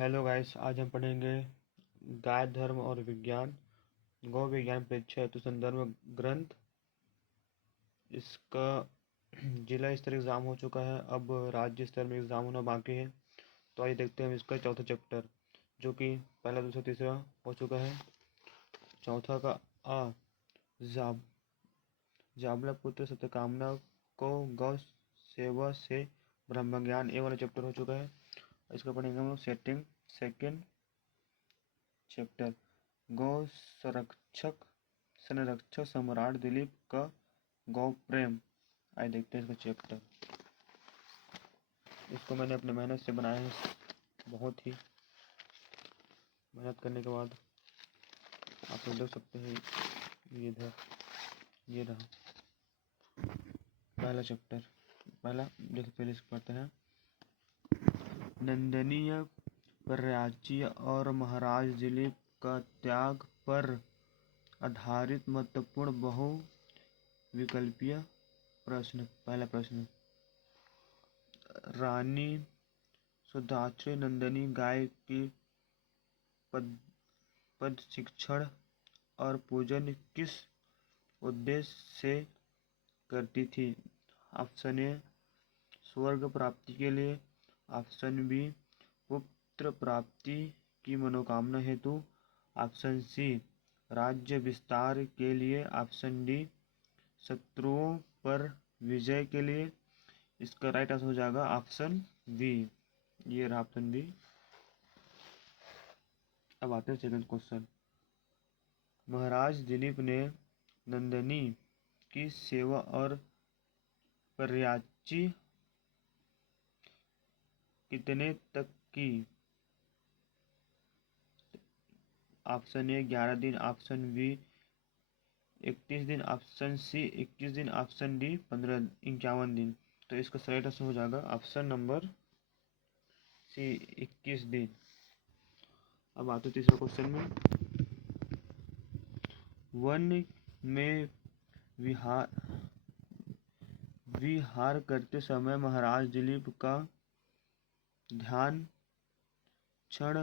Hello guys, आज हम पढ़ेंगे गाय धर्म और विज्ञान, गौ विज्ञान परीक्षा हेतु संदर्भ ग्रंथ। इसका जिला स्तर एग्जाम हो चुका है, अब राज्य स्तर में एग्जाम होना बाकी है। तो आइए देखते हैं हम इसका चौथा चैप्टर, जो कि पहला दूसरा तीसरा हो चुका है। चौथा का आ जाब जाबला पुत्र सत्यकामना को गौ सेवा से ब्रह्म ज्ञान, ये वाला चैप्टर हो चुका है। इसका पढ़ेंगे हम लोग सेकंड चैप्टर, गौ संरक्षक सम्राट दिलीप का गौ प्रेम। आइए देखते हैं इसका चैप्टर। इसको मैंने अपने मेहनत से बनाया है, बहुत ही मेहनत करने के बाद आप लोग देख सकते हैं। ये रहा पहला चैप्टर। पहले इसको पढ़ते हैं। नंदनीय प्रयाची और महाराज दिलीप का त्याग पर आधारित महत्वपूर्ण बहुविकल्पीय प्रश्न। पहला प्रश्न, रानी सुधात्री नंदनी गाय की पद शिक्षण और पूजन किस उद्देश्य से करती थी? ऑप्शन ए, स्वर्ग प्राप्ति के लिए। ऑप्शन बी, पुत्र प्राप्ति की मनोकामना हेतु। ऑप्शन सी, राज्य विस्तार के लिए। ऑप्शन डी, शत्रुओं पर विजय के लिए। इसका राइट आंसर हो जाएगा ऑप्शन बी। ये रहा ऑप्शन बी। अब आते हैं सेकंड क्वेश्चन। महाराज दिलीप ने नंदनी की सेवा और प्रयाची कितने तक की? ऑप्शन ए 11 दिन। ऑप्शन बी 31 दिन। ऑप्शन सी 21 दिन। ऑप्शन डी 51 दिन। तो इसका सही आंसर हो जाएगा ऑप्शन नंबर सी, 21 दिन। अब आते तीसरा क्वेश्चन में। वन में विहार करते समय महाराज दिलीप का ध्यान क्षण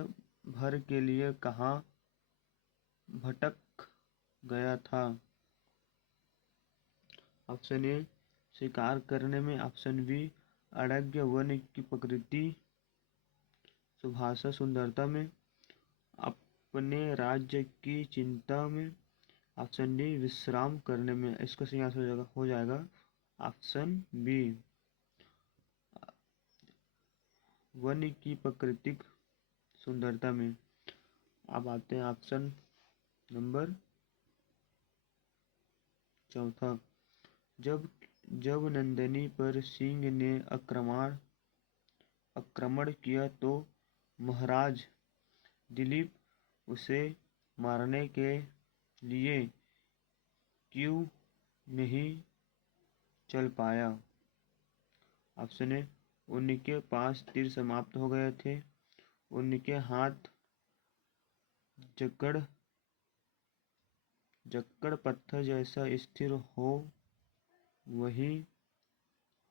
भर के लिए कहाँ भटक गया था? ऑप्शन ए, शिकार करने में। ऑप्शन बी, अड़ंग्य वन की प्रकृति सुभाषा सुंदरता में। अपने राज्य की चिंता में। ऑप्शन डी, विश्राम करने में। इसका सही आंसर हो जाएगा ऑप्शन बी, वन की प्राकृतिक सुंदरता में। अब आते हैं ऑप्शन नंबर चौथा। जब नंदनी पर सिंह ने आक्रमण किया तो महाराज दिलीप उसे मारने के लिए क्यों नहीं चल पाया? ऑप्शन ए, उनके पास तीर समाप्त हो गए थे। उनके हाथ जकड़ पत्थर जैसा स्थिर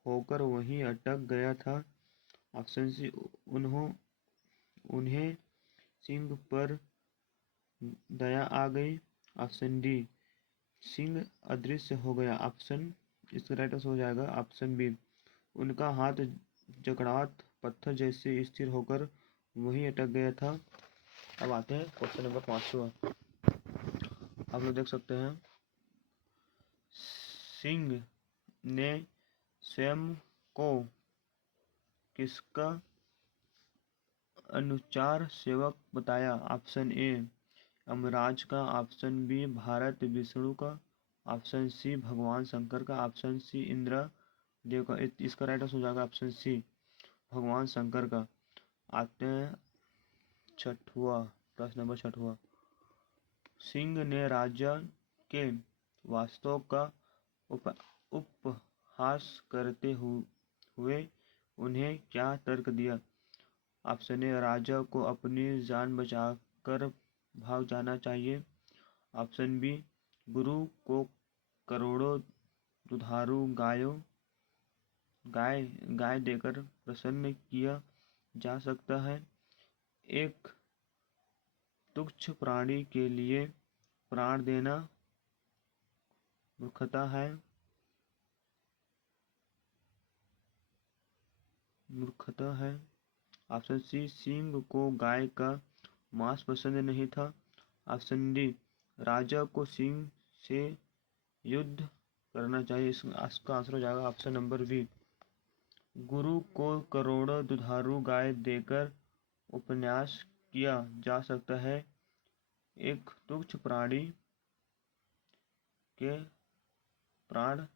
होकर वहीं अटक गया था। ऑप्शन सी, उन्हें सिंह पर दया आ गई। ऑप्शन डी, सिंह अदृश्य हो गया। इसका राइट आंसर हो जाएगा ऑप्शन बी, उनका हाथ जकड़ात पत्थर जैसे स्थिर होकर वहीं अटक गया था। अब आते हैं क्वेश्चन नंबर 5वां। आप लोग देख सकते हैं। सिंह ने स्वयं को किसका अनुचार सेवक बताया? ऑप्शन ए, यमराज का। ऑप्शन बी, भारत विष्णु का। ऑप्शन सी, भगवान शंकर का। ऑप्शन सी, इंद्र देव का। इसका राइट आंसर हो जाएगा ऑप्शन सी, भगवान शंकर का। आते हैं प्रश्न नंबर 6वां। सिंह ने राजा के वास्तव का उपहास करते हुए उन्हें क्या तर्क दिया? ऑप्शन ए, राजा को अपनी जान बचाकर भाग जाना चाहिए। ऑप्शन बी, गुरु को करोड़ों दुधारू गाय देकर प्रसन्न किया जा सकता है। एक तुच्छ प्राणी के लिए प्राण देना मूर्खता है। ऑप्शन सी, सिंह को गाय का मांस पसंद नहीं था। ऑप्शन डी, राजा को सिंह से युद्ध करना चाहिए। इसका आंसर हो जाएगा ऑप्शन नंबर बी, गुरु को करोड़ों दुधारू गाय देकर उपन्यास किया जा सकता है, एक तुच्छ प्राणी के प्राण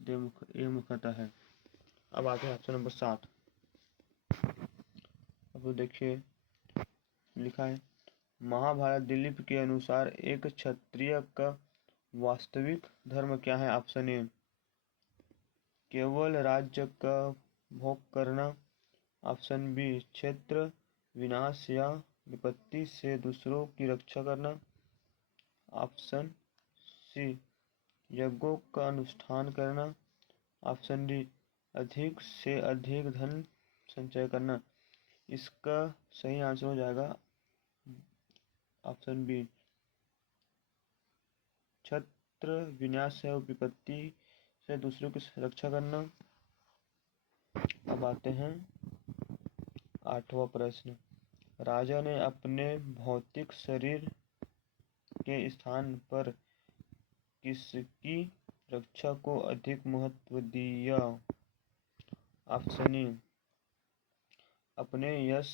दे ये मूर्खता है। अब आते हैं ऑप्शन नंबर 7। अब देखिए लिखा है, महाभारत दिलीप के अनुसार एक क्षत्रिय का वास्तविक धर्म क्या है। ऑप्शन ए, केवल राज्य का भोग करना। ऑप्शन बी, क्षेत्र विनाश या विपत्ति से दूसरों की रक्षा करना। ऑप्शन सी, यज्ञों का अनुष्ठान करना। ऑप्शन डी, अधिक से अधिक धन संचय करना। इसका सही आंसर हो जाएगा ऑप्शन बी, क्षेत्र विनाश है विपत्ति से दूसरों की रक्षा करना। अब आते हैं 8वां प्रश्न, राजा ने अपने भौतिक शरीर के स्थान पर किसकी रक्षा को अधिक महत्व दिया। ऑप्शन ए, अपने यश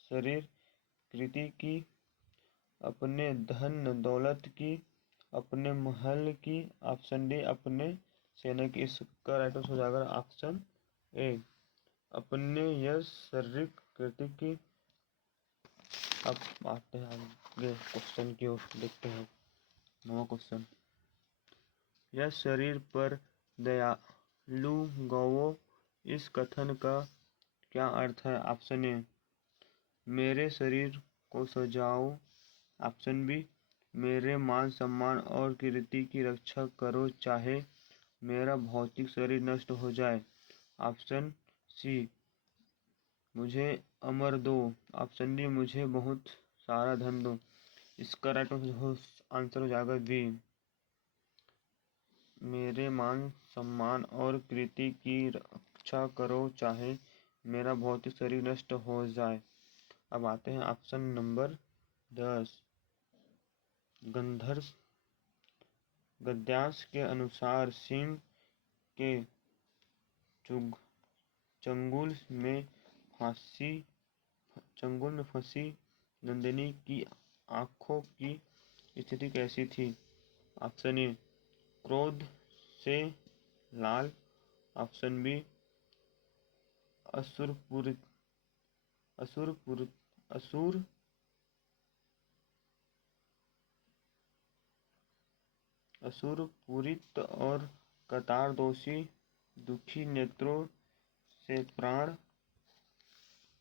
शरीर कृति की, अपने धन दौलत की, अपने महल की। ऑप्शन डी, अपने सेना की। इसका राइट आंसर हो जाएगा ऑप्शन ए, अपने यश शारीरिक कृति की। अब आते हैं आगे क्वेश्चन की ओर, देखते हैं 9वां क्वेश्चन, यह शरीर पर दयालु गवो, इस कथन का क्या अर्थ है। ऑप्शन ए, मेरे शरीर को सजाओ। ऑप्शन बी, मेरे मान सम्मान और कीर्ति की रक्षा करो चाहे मेरा भौतिक शरीर नष्ट हो जाए। ऑप्शन सी, मुझे अमर दो। ऑप्शन डी, मुझे बहुत सारा धन दो। इसका राइट आंसर हो जाएगा बी, मेरे मान सम्मान और कीर्ति की रक्षा करो चाहे मेरा भौतिक शरीर नष्ट हो जाए। अब आते हैं ऑप्शन नंबर 10, गद्यांश के अनुसार सिंह के चंगुल में फंसी नंदिनी की आंखों की स्थिति कैसी थी। ऑप्शन ए, क्रोध से लाल। ऑप्शन बी, असुरपूरित और कतारदोषी दुखी नेत्रों से प्राण।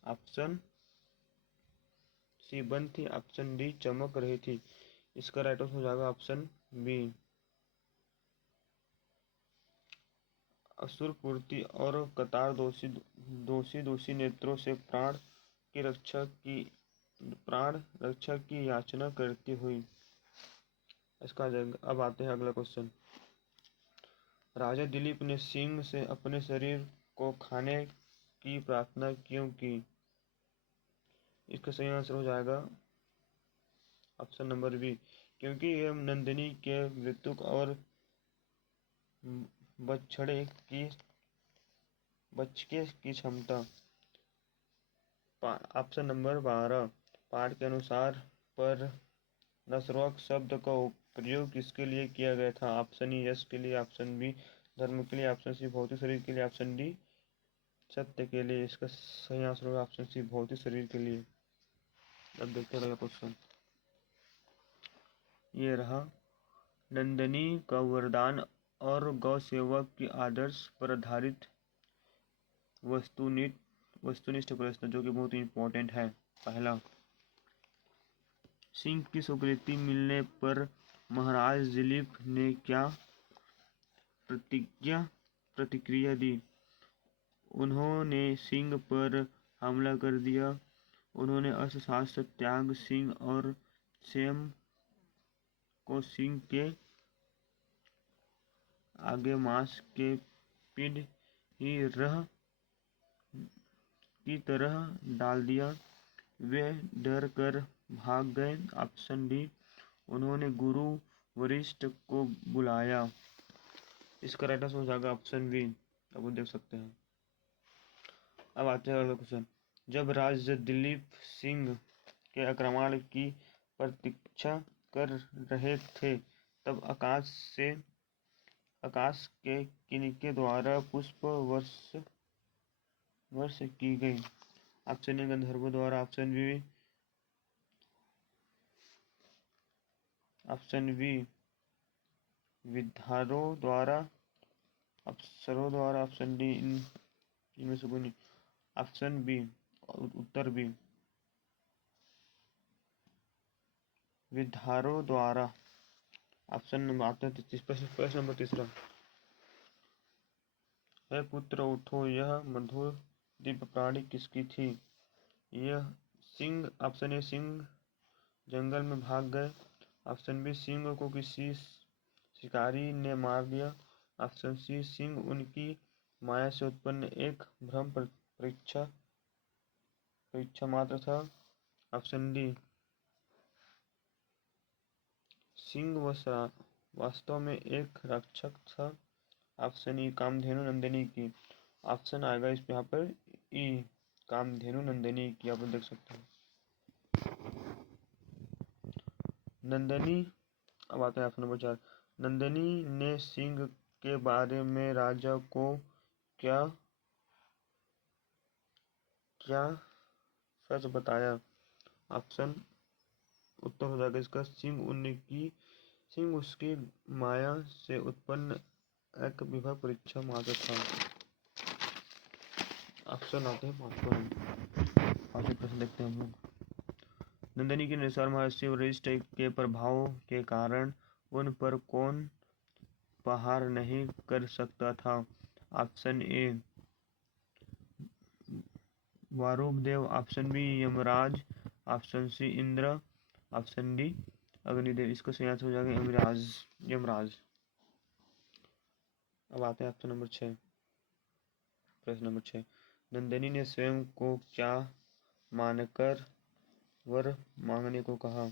ऑप्शन सी, बंद थी। ऑप्शन डी, चमक रही थी। इसका राइट आंसर हो जाएगा ऑप्शन बी, असुरपूर्ति और कतार दोषी नेत्रों से प्राण रक्षा की याचना करती हुई। इसका अब आते हैं अगला क्वेश्चन, राजा दिलीप ने सिंह से अपने शरीर को खाने की प्रार्थना क्यों की। इसका सही आंसर हो जाएगा ऑप्शन नंबर बी, क्योंकि यह नंदिनी के मृत्यु और बछड़े की क्षमता। ऑप्शन नंबर 12, पाठ के अनुसार पर नसरुक शब्द का प्रयोग किसके लिए किया गया था। ऑप्शन ई, यश के लिए। ऑप्शन बी, धर्म के लिए। ऑप्शन सी, भौतिक शरीर के लिए। ऑप्शन डी, सत्य के लिए। इसका सही आंसर होगा ऑप्शन सी, भौतिक शरीर के लिए। अब देखते हैं अगला क्वेश्चन, ये रहा, नंदिनी का वरदान और गौ सेवक की आदर्श पर आधारित वस्तुनिष्ठ प्रश्न जो कि बहुत इंपॉर्टेंट है। पहला, सिंह की स्वीकृति मिलने पर महाराज दिलीप ने क्या प्रतिक्रिया दी। उन्होंने सिंह पर हमला कर दिया, उन्होंने अर्थशास्त्र त्याग सिंह और सेम को सिंह के आगे मांस के पिंड ही रह की तरह डाल दिया। वे डर कर भाग गए। ऑप्शन डी, उन्होंने गुरु वशिष्ठ को बुलाया। इसका राइट आंसर हो जाएगा ऑप्शन बी। अब वो देख सकते हैं। अब आते हैं अगला क्वेश्चन। जब राजा दिलीप सिंह के आक्रमण की प्रतीक्षा कर रहे थे तब आकाश के किनके द्वारा पुष्प वर्ष की गई। ऑप्शन ए, गंधर्वों द्वारा। ऑप्शन बी, विद्याधरों द्वारा। अप्सरों द्वारा। ऑप्शन डी, इनमें से कोई नहीं। ऑप्शन बी, उत्तर बी, विद्याधरों द्वारा। ऑप्शन नंबर आते हैं प्रश्न नंबर तीसरा। हे पुत्र उठो, यह मधुर दिव्य प्राणी किसकी थी? यह सिंह। ऑप्शन ए, सिंह जंगल में भाग गए। ऑप्शन बी, सिंह को किसी शिकारी ने मार दिया। ऑप्शन सी, सिंह उनकी माया से उत्पन्न एक भ्रम परीक्षा मात्र था। ऑप्शन डी, सिंह वास्तव में एक रक्षक था। ऑप्शन ई, कामधेनु नंदिनी की। ऑप्शन आएगा इस यहाँ पर ई, कामधेनु नंदिनी की। आप देख सकते हैं नंदिनी। अब आते हैं ऑप्शन नंबर 4। नंदिनी ने सिंह के बारे में राजा को क्या सच बताया? ऑप्शन उत्तर हो जाएगा इसका सिंह उसकी माया से उत्पन्न एक विभव परीक्षा मात्र था। ऑप्शन आते हैं पांचवें प्रश्न देखते हैं हम लोग। नंदिनी के अनुसार महर्षि वशिष्ठ के प्रभाव के कारण उन पर कौन प्रहार नहीं कर सकता था? Option A, Varudev. Option B, Yamraj. Option C, Indra. Option D, Agnidev. इसका सही आंसर हो जाएगा यमराज। अब आते हैं ऑप्शन नंबर 6। प्रश्न नंबर 6। नंदिनी ने स्वयं को क्या मानकर वर मांगने को कहा?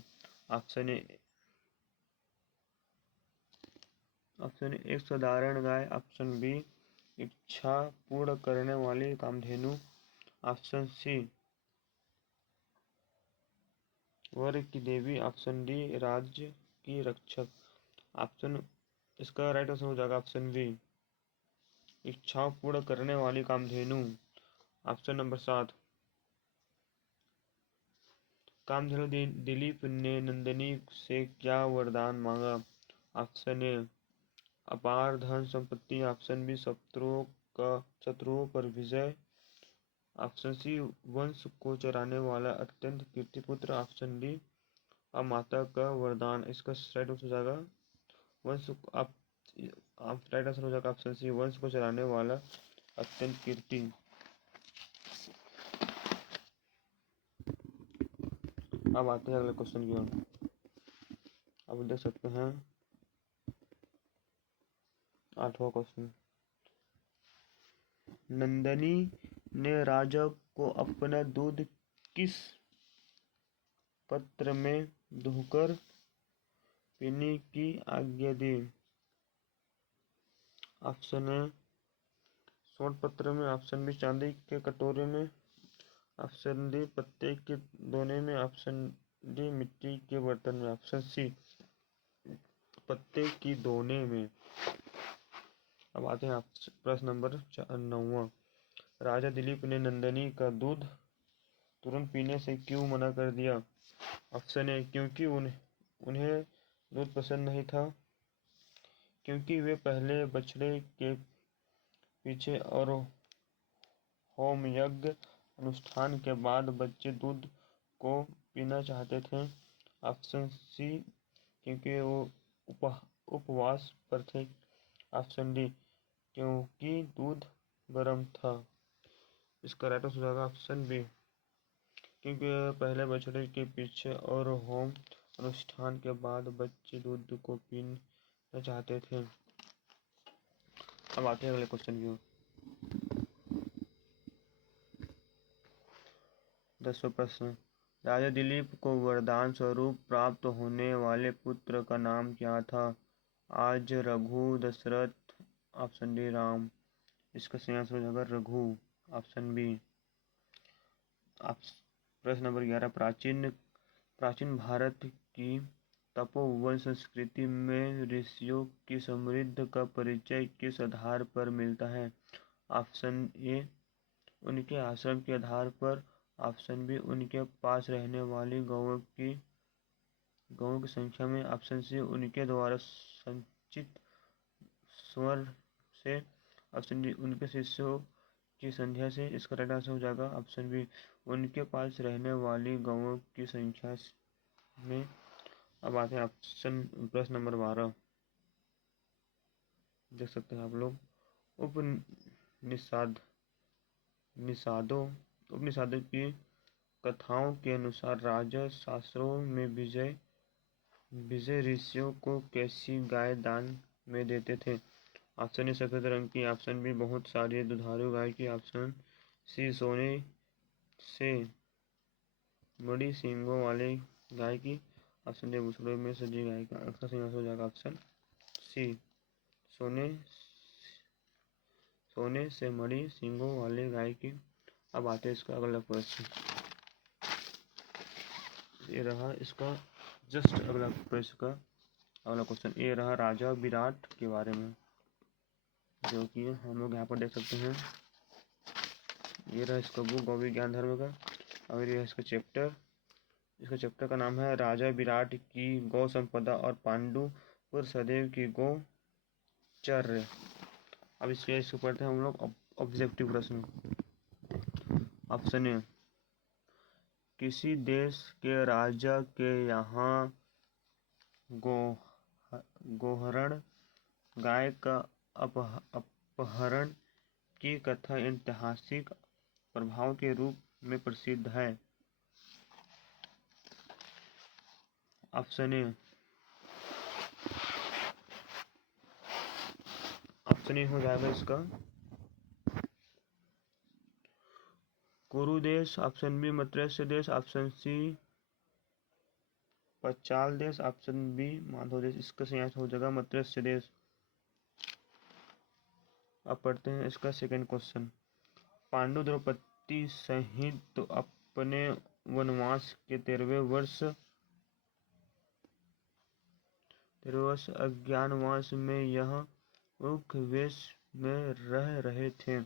ऑप्शन ए, एक साधारण गाय। ऑप्शन बी, इच्छा पूर्ण करने वाली कामधेनु। ऑप्शन सी, वर की देवी। ऑप्शन डी, राज्य की रक्षक। ऑप्शन इसका राइट आंसर हो जाएगा ऑप्शन बी, इच्छाओं पूर्ण करने वाली कामधेनु। Option number 7। कामधेनु दिलीप ने नंदिनी से क्या वरदान मांगा? ऑप्शन ए, अपार धन संपत्ति। ऑप्शन बी, शत्रुओं पर विजय। ऑप्शन सी, वंश को चराने वाला अत्यंत कीर्तिपुत्र। ऑप्शन डी, माता का वरदान। इसका राइट आंसर हो जाएगा राइट आंसर हो जाएगा ऑप्शन सी, वंश को चलाने वाला अत्यंत कीर्ति। अब आते हैं अगले क्वेश्चन की ओर। अब देख सकते हैं 8वां क्वेश्चन। नंदिनी ने राजा को अपना दूध किस पात्र में धोकर पीने की आज्ञा दी? ऑप्शन ए, स्वर्ण पात्र में। ऑप्शन बी, चांदी के कटोरे में। ऑप्शन डी, पत्ते के दोने में। ऑप्शन डी, मिट्टी के बर्तन में। ऑप्शन सी, पत्ते की दोने में। अब आते हैं प्रश्न नंबर 9। राजा दिलीप ने नंदिनी का दूध तुरंत पीने से क्यों मना कर दिया? ऑप्शन ए, क्योंकि उन्हें दूध पसंद नहीं था। क्योंकि वे पहले बछड़े के पीछे और होम यज्ञ अनुष्ठान के बाद बच्चे दूध को पीना चाहते थे। ऑप्शन सी, क्योंकि वो उपवास पर थे। ऑप्शन डी, क्योंकि दूध गर्म था। इसका राइट आंसर हो जाएगा ऑप्शन बी, क्योंकि पहले बछड़े के पीछे और होम अनुष्ठान के बाद बच्चे दूध को पीना चाहते थे। अब आते हैं अगले क्वेश्चन की ओर। 10वां प्रश्न, राजा दिलीप को वरदान स्वरूप प्राप्त होने वाले पुत्र का नाम क्या था? आज रघु, दशरथ, ऑप्शन डी राम। इसका सही आंसर हो जाएगा रघु, ऑप्शन बी। प्रश्न नंबर 11, प्राचीन भारत की तपोवन संस्कृति में ऋषियों की समृद्धि का परिचय किस आधार पर मिलता है? ऑप्शन ए, उनके आश्रम के आधार पर। ऑप्शन बी, उनके पास रहने वाली गौओं की संख्या में। ऑप्शन सी, उनके द्वारा संचित स्वर से। ऑप्शन डी, उनके शिष्यों की संख्या से। इसका राइट आंसर हो जाएगा ऑप्शन बी, उनके पास रहने वाली गौओं की संख्या में। अब आते हैं प्रश्न नंबर 12। देख सकते हैं आप लोग। उपनिषदों की कथाओं के अनुसार राजा शास्त्रों में विजय ऋषियों को कैसी गाय दान में देते थे? ऑप्शन ए, सफेद रंग की। ऑप्शन बी, बहुत सारी दुधारू गाय की। ऑप्शन सी, सोने से बड़ी सींगों वाले गाय की। ऑप्शन डी, बछड़ों में सजी गाय का। इसका सही आंसर हो जाएगा ऑप्शन सी, सोने से मड़ी सींगों वाले गाय की। अब आते हैं इसका अगला प्रश्न। ये रहा इसका जस्ट अगला प्रश्न का अगला क्वेश्चन। ये रहा राजा विराट के बारे में, जो कि हम लोग यहाँ पर देख सकते हैं। ये रहा इसका बुक गौ विज्ञान धर्म का, और ये इसका चैप्टर का नाम है राजा विराट की गौ संपदा और पांडु पुत्र सदैव की गोचर्य। अब इसको पढ़ते हैं हम लोग ऑब्जेक्टिव प्रश्न। ऑप्शन ए, किसी देश के राजा के यहाँ गोहरण गाय का अपहरण की कथा ऐतिहासिक प्रभाव के रूप में प्रसिद्ध है। ऑप्शन ए हो जाएगा इसका कुरु देश। ऑप्शन बी, मत्स्य देश। ऑप्शन सी, पचाल देश। ऑप्शन बी, माधव देश। इसका सही आंसर हो जाएगा मत्स्य देश। अब पढ़ते हैं इसका सेकंड क्वेश्चन। पांडु द्रौपदी सहित अपने वनवास के 13वें वर्ष अज्ञातवास में यह उख वेश में रह रहे थे।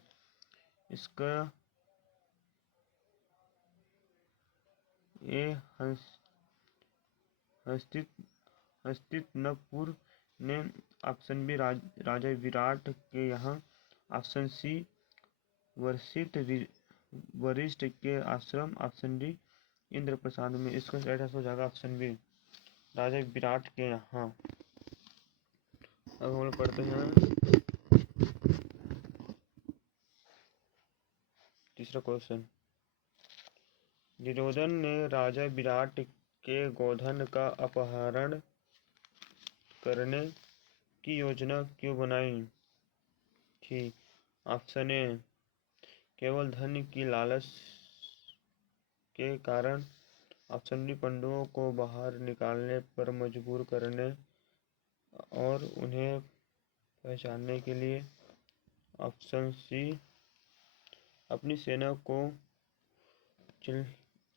इसका हस्तिनापुर ने। ऑप्शन बी, राजा विराट के यहाँ। ऑप्शन सी, वशिष्ठ के आश्रम। ऑप्शन डी, इंद्रप्रसाद में। इसका राइट आंसर हो जाएगा ऑप्शन बी, राजा विराट के यहाँ। अब हम लोग पढ़ते हैं तीसरा क्वेश्चन। दुर्योधन ने राजा विराट के गोधन का अपहरण करने की योजना क्यों बनाई थी? ऑप्शन ए, केवल धन की लालच के कारण। ऑप्शन डी, पांडवों को बाहर निकालने पर मजबूर करने और उन्हें पहचानने के लिए। ऑप्शन सी, अपनी सेना को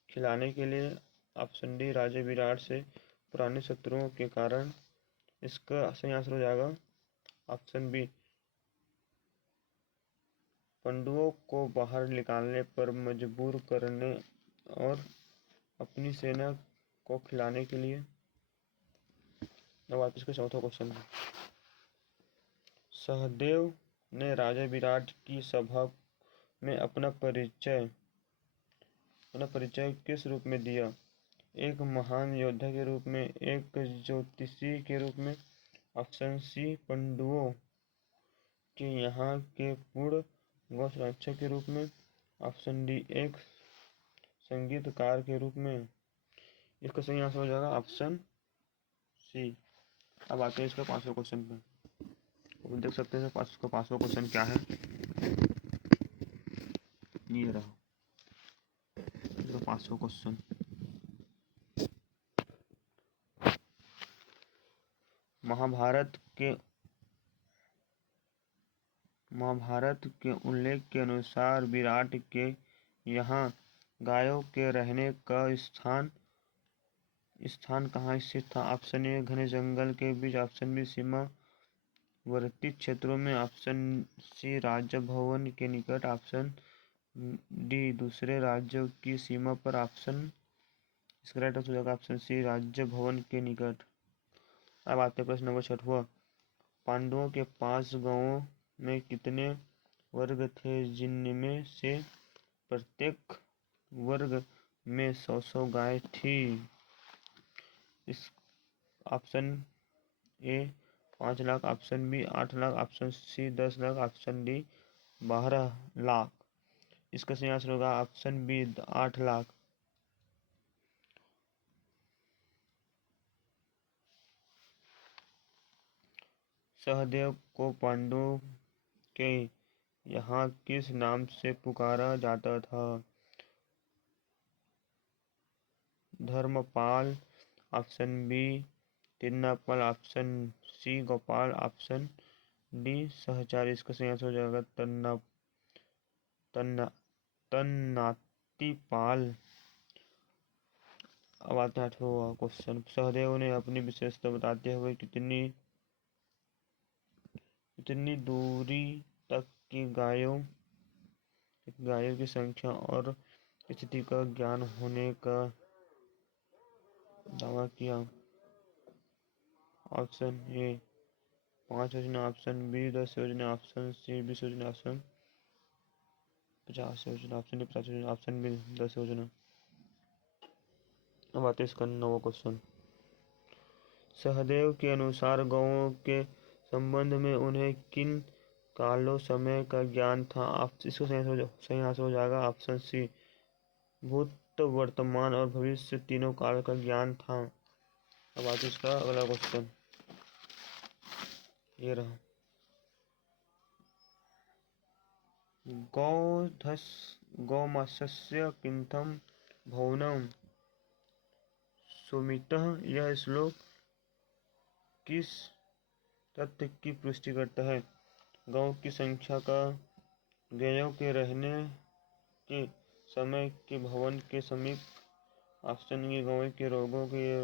खिलाने के लिए। ऑप्शन डी, राजा विराट से पुराने शत्रुओं के कारण। इसका सही आंसर हो जाएगा ऑप्शन बी, पांडवों को बाहर निकालने पर मजबूर करने और अपनी सेना को खिलाने के लिए। अब आप इसका चौथा क्वेश्चन। सहदेव ने राजा विराट की सभा में अपना परिचय किस रूप में दिया? एक महान योद्धा के रूप में, एक ज्योतिषी के रूप में। ऑप्शन सी, पांडवों के यहाँ के पूर्ण गौ संरक्षक के रूप में। ऑप्शन डी, एक संगीतकार के रूप में। इसका सही आंसर हो जाएगा ऑप्शन सी। अब आते हैं इसका 5वां क्वेश्चन पे। तो देख सकते हैं 5वां क्वेश्चन क्या है। ये रहा इसका 5वां क्वेश्चन। महाभारत के उल्लेख के अनुसार विराट के यहाँ गायों के रहने का स्थान कहाँ स्थित था। ऑप्शन ए घने जंगल के बीच, ऑप्शन बी सीमावर्ती क्षेत्रों में, ऑप्शन सी राज्य भवन के निकट, ऑप्शन डी दूसरे राज्यों की सीमा पर। इसका राइट आंसर हो जाएगा ऑप्शन सी राज्य भवन के निकट। अब आते हैं प्रश्न नंबर 6वां। पांडवों के 5 गांवों में कितने वर्ग थे, जिनमें से प्रत्येक वर्ग में 100 गाय थी। इस option A 5 lakh, option B 8 lakh, option C 10 lakh, option D 12 lakh. इसका सही आंसर होगा ऑप्शन बी 8 लाख। सहदेव को पांडवों के यहाँ किस नाम से पुकारा जाता था। Dharmpal, option B Tinnapal, option C Gopal, option D सहचारी। इसका सही आंसर हो जाएगा तन्नातीपाल। अब आता है 8वां क्वेश्चन। सहदेव ने अपनी विशेषता बताते हुए कितनी दूरी तक की गायों की संख्या और स्थिति का ज्ञान होने का दावा किया। ऑप्शन ए 5 योजना, ऑप्शन बी 10 योजना, ऑप्शन सी 20 योजना, ऑप्शन 50 योजना, ऑप्शन डी 50 योजना, ऑप्शन बी 10 योजना। अब आते हैं इसका 9वां क्वेश्चन। सहदेव के अनुसार गौओं के संबंध में उन्हें किन कालों समय का ज्ञान था। इसको सही आंसर हो जाएगा ऑप्शन सी भूत, वर्तमान और भविष्य तीनों काल का ज्ञान था। अब आते इसका अगला क्वेश्चन। ये रहा गौमस्य किंथम भवनम सुमितः। यह श्लोक किस तथ्य की पुष्टि करता है। गौ की संख्या का, गायों के रहने के समय के भवन के समीप, ऑप्शन ए गौ के रोगों के,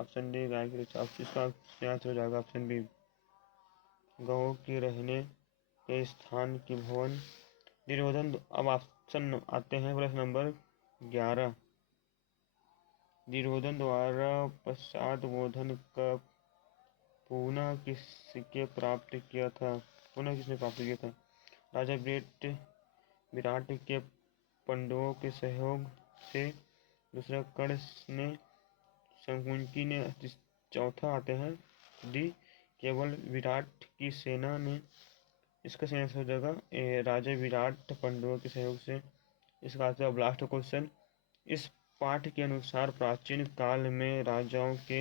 ऑप्शन डी गाय के रक्षा। इसका आंसर हो जाएगा ऑप्शन बी गौ के रहने के स्थान के भवन निरोधन। अब ऑप्शन आते हैं प्रश्न नंबर 11। निरोधन द्वारा पश्चात बोधन का पुनः किसने प्राप्त किया था। राजा विराट के पांडवों के सहयोग से, दूसरा कर्ण ने, शकुंती ने, चौथा आते हैं डी केवल विराट की सेना ने। इसका सही आंसर हो जाएगा राजा विराट पांडवों के सहयोग से। इसका आंसर अब लास्ट क्वेश्चन। इस पाठ के अनुसार प्राचीन काल में राजाओं के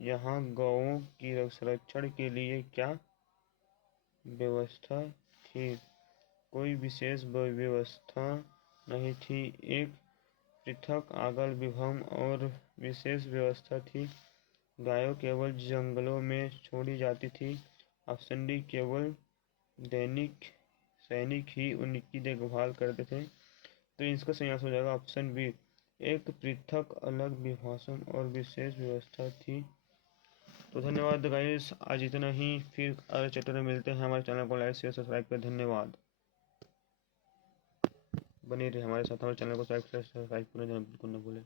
यहाँ गौओं की संरक्षण के लिए क्या व्यवस्था थी। कोई विशेष व्यवस्था नहीं थी, एक पृथक आगल विभम और विशेष व्यवस्था थी। गायों केवल जंगलों में छोड़ी जाती थी। ऑप्शन डी केवल सैनिक ही उनकी देखभाल करते थे। तो इसका सही आंसर हो जाएगा ऑप्शन बी एक पृथक अलग विभाषण और विशेष व्यवस्था थी। तो धन्यवाद गाइस, आज इतना ही। फिर अगले चैप्टर में मिलते हैं। हमारे चैनल को लाइक शेयर सब्सक्राइब कर धन्यवाद। बने रहे हमारे साथ, हमारे चैनल को सब्सक्राइब करना बिल्कुल न भूलें।